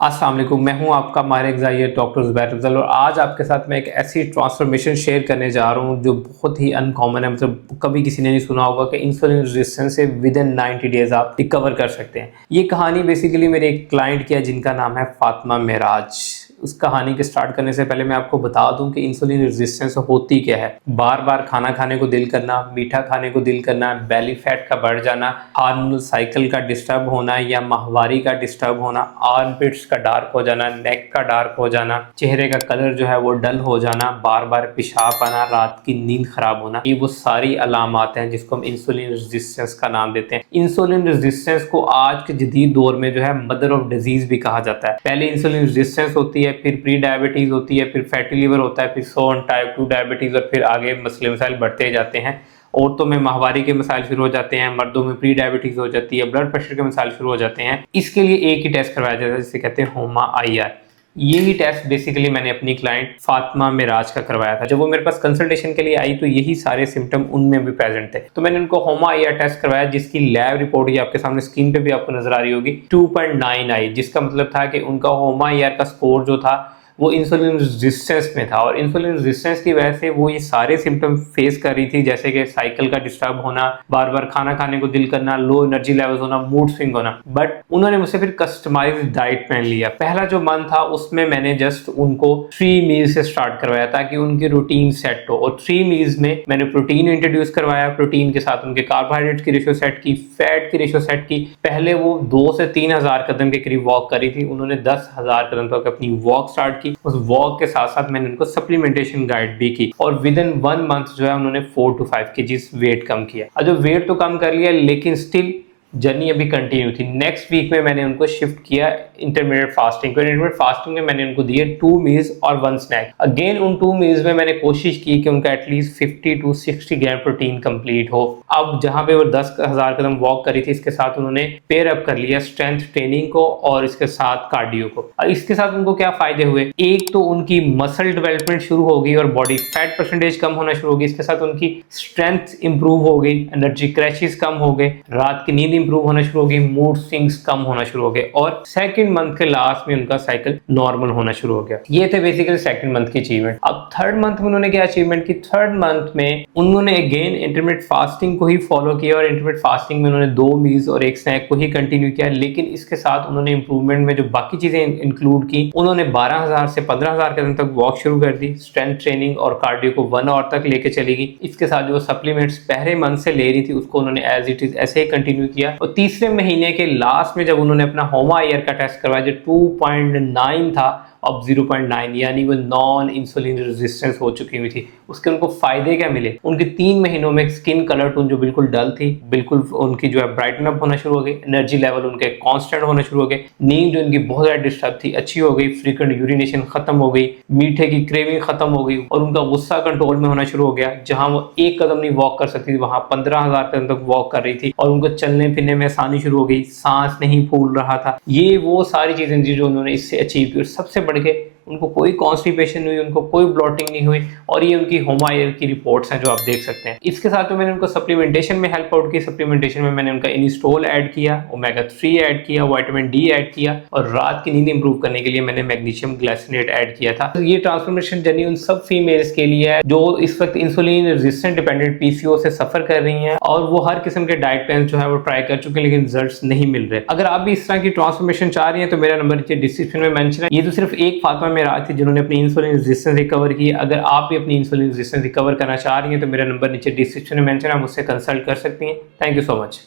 अस्सलाम वालेकुम, मैं हूं आपका माहिर ग़िज़ाई डॉक्टर ज़ुबैर अफ़ज़ल और आज आपके साथ मैं एक ऐसी ट्रांसफ़ॉर्मेशन शेयर करने जा रहा हूं जो बहुत ही अनकॉमन है। मतलब कभी किसी ने नहीं सुना होगा कि इंसुलिन रेजिस्टेंस से विदिन 90 डेज़ आप रिकवर कर सकते हैं। ये कहानी बेसिकली मेरे एक क्लाइंट की है जिनका नाम है फ़ातिमा मेराज। उस कहानी के स्टार्ट करने से पहले मैं आपको बता दूं कि इंसुलिन रेजिस्टेंस होती क्या है। बार-बार खाना खाने को दिल करना, मीठा खाने को दिल करना, बेली फैट का बढ़ जाना, हार्मोनल साइकिल का डिस्टर्ब होना या माहवारी का डिस्टर्ब होना, आर्मपिट्स का डार्क हो जाना, नेक का डार्क हो जाना, चेहरे का कलर जो है वो डल हो जाना, बार-बार पेशाब आना, रात की नींद खराब होना, ये वो सारी अलामात हैं जिसको हम इंसुलिन रेजिस्टेंस का नाम देते हैं। इंसुलिन रेजिस्टेंस को आज के जदीद दौर में जो है मदर ऑफ डिजीज भी कहा जाता है। पहले इंसुलिन रेजिस्टेंस होती है, फिर प्री डायबिटीज होती है, फिर फैटी लीवर होता है, फिर सो ऑन टाइप 2 डायबिटीज और फिर आगे मसले मसाइल बढ़ते जाते हैं। औरतों में माहवारी के मसाइल शुरू हो जाते हैं, मर्दों में प्री डायबिटीज हो जाती है, ब्लड प्रेशर के मसाइल शुरू हो जाते हैं। इसके लिए एक ही टेस्ट करवाया जाता है जिसे कहते हैं होमा IR। यही टेस्ट बेसिकली मैंने अपनी क्लाइंट फातिमा मेराज का करवाया था। जब वो मेरे पास कंसल्टेशन के लिए आई तो यही सारे सिम्टम उनमें भी प्रेजेंट थे। तो मैंने उनको होमा IR टेस्ट करवाया जिसकी लैब रिपोर्ट ये आपके सामने स्क्रीन पे भी आपको नजर आ रही होगी 2.9 आई, जिसका मतलब था कि उनका होमा IR का स्कोर जो था वो इंसुलिन रेजिस्टेंस में था और इंसुलिन रेजिस्टेंस की वजह से वो ये सारे सिम्टम फेस कर रही थी, जैसे कि साइकिल का डिस्टर्ब होना, बार बार खाना खाने को दिल करना, लो एनर्जी लेवल्स होना, मूड स्विंग होना। बट उन्होंने मुझसे फिर कस्टमाइज्ड डाइट प्लान लिया। पहला जो मंथ था उसमें मैंने जस्ट उनको 3 मील से स्टार्ट करवाया ताकि उनकी रूटीन सेट हो और 3 मील्स में मैंने प्रोटीन इंट्रोड्यूस करवाया, प्रोटीन के साथ उनके कार्बोहाइड्रेट की रेशियो सेट की, फैट की रेशियो सेट की। पहले वो 2 से 3 हज़ार कदम के करीब वॉक करी थी, उन्होंने 10,000 कदम तक अपनी वॉक स्टार्ट की। उस वॉक के साथ साथ मैंने उनको सप्लीमेंटेशन गाइड भी की और विद इन 1 मंथ जो है उन्होंने 4 to 5 kgs वेट कम किया। अब जो वेट तो कम कर लिया लेकिन स्टिल जर्नी अभी कंटिन्यू थी। नेक्स्ट वीक में मैंने उनको शिफ्ट किया इंटरमीडिएट फास्टिंग को। इंटरमीडिएट फास्टिंग में मैंने उनको दिए 2 मील्स और 1 स्नैक। अगेन उन 2 मील्स में मैंने कोशिश की कि उनका at least 50 to 60 gram protein complete हो। अब जहां पे वो 10,000 कदम वॉक करी थी, इसके साथ उन्होंने पेयर अप कर लिया स्ट्रेंथ ट्रेनिंग को और इसके साथ कार्डियो को। और इसके साथ उनको क्या फायदे हुए, एक तो उनकी मसल डेवलपमेंट शुरू हो गई और बॉडी फैट परसेंटेज कम होना शुरू हो गई। इसके साथ उनकी स्ट्रेंथ इंप्रूव हो गई, एनर्जी क्रैशेस कम हो गए, रात की नींद इंप्रूव होना शुरू हो गई, मूड स्विंग्स कम होना शुरू हो गए और सेकंड मंथ के लास्ट में उनका साइकिल नॉर्मल होना शुरू हो गया। ये थे बेसिकली सेकंड मंथ की अचीवमेंट। अब थर्ड मंथ में उन्होंने क्या अचीवमेंट की, थर्ड मंथ में उन्होंने अगेन इंटरमीडिएट फास्टिंग को ही फॉलो किया और इंटरमीडिएट फास्टिंग में उन्होंने 2 मील्स और 1 स्नैक को ही कंटिन्यू किया। लेकिन इसके साथ उन्होंने इंप्रूवमेंट में जो बाकी चीजें इंक्लूड की, उन्होंने 12,000 से 15,000 कदम तक वॉक शुरू कर दी, स्ट्रेंथ ट्रेनिंग और कार्डियो को 1 आवर तक लेके चली गई। इसके साथ जो सप्लीमेंट्स पहले मंथ से ले रही थी उसको उन्होंने एज इट इज ऐसे ही कंटिन्यू किया और तीसरे महीने के लास्ट में जब उन्होंने अपना होमा IR का टेस्ट करवाया जो 2.9 था, अब 0.9 यानी वो नॉन इंसुलिन रेजिस्टेंस हो चुकी हुई थी। उसके उनको फायदे क्या मिले, उनके 3 महीनों में स्किन कलर टोन जो बिल्कुल डल थी बिल्कुल उनकी जो है ब्राइटन अप होना शुरू हो गई, एनर्जी लेवल उनके कांस्टेंट होना शुरू हो गए, नींद जो इनकी बहुत ज़्यादा डिस्टर्ब थी अच्छी हो गई, फ्रीक्वेंट यूरिनेशन खत्म हो गई, मीठे की क्रेविंग खत्म हो गई और उनका गुस्सा कंट्रोल में होना शुरू हो गया। जहां वो 1 कदम नहीं वॉक कर सकती थी वहां 15,000 कदम तक वॉक कर रही थी और उनको चलने फिरने में आसानी शुरू हो गई, सांस नहीं फूल रहा था। ये वो सारी चीजें थी जो उन्होंने इससे अचीव की और सबसे बढ़ के उनको कोई कॉन्स्टिपेशन नहीं हुई, उनको कोई ब्लॉटिंग नहीं हुई और ये उनकी होमा IR की रिपोर्ट्स हैं जो आप देख सकते हैं। इसके साथ तो मैंने उनको सप्लीमेंटेशन में हेल्प आउट की। सप्लीमेंटेशन में मैंने उनका इनिस्टोल ऐड किया, ओमेगा 3 ऐड किया, विटामिन D ऐड किया और रात की नींद इंप्रूव करने के लिए मैंने मैग्नीशियम ग्लाइसिनेट ऐड किया था। तो ये ट्रांसफॉर्मेशन जर्नी उन सब फीमेल्स के लिए है जो इस वक्त इंसुलिन रेजिस्टेंट डिपेंडेंट PCO से सफर कर रही हैं और वो हर किस्म के डाइट प्लान जो है वो ट्राई कर चुके हैं लेकिन रिजल्ट्स नहीं मिल रहे। अगर आप भी इस तरह की ट्रांसफॉर्मेशन चाह रही हैं तो मेरा नंबर नीचे डिस्क्रिप्शन में मेंशन है। ये तो सिर्फ एक फातिमा मेराज थी जिन्होंने अपनी इंसुलिन रेजिस्टेंस रिकवर की। अगर आप भी अपनी इंसुलिन रेजिस्टेंस रिकवर करना चाह रही हैं तो मेरा नंबर नीचे डिस्क्रिप्शन में मेंशन है, आप मुझसे कंसल्ट कर सकती हैं। Thank you so much.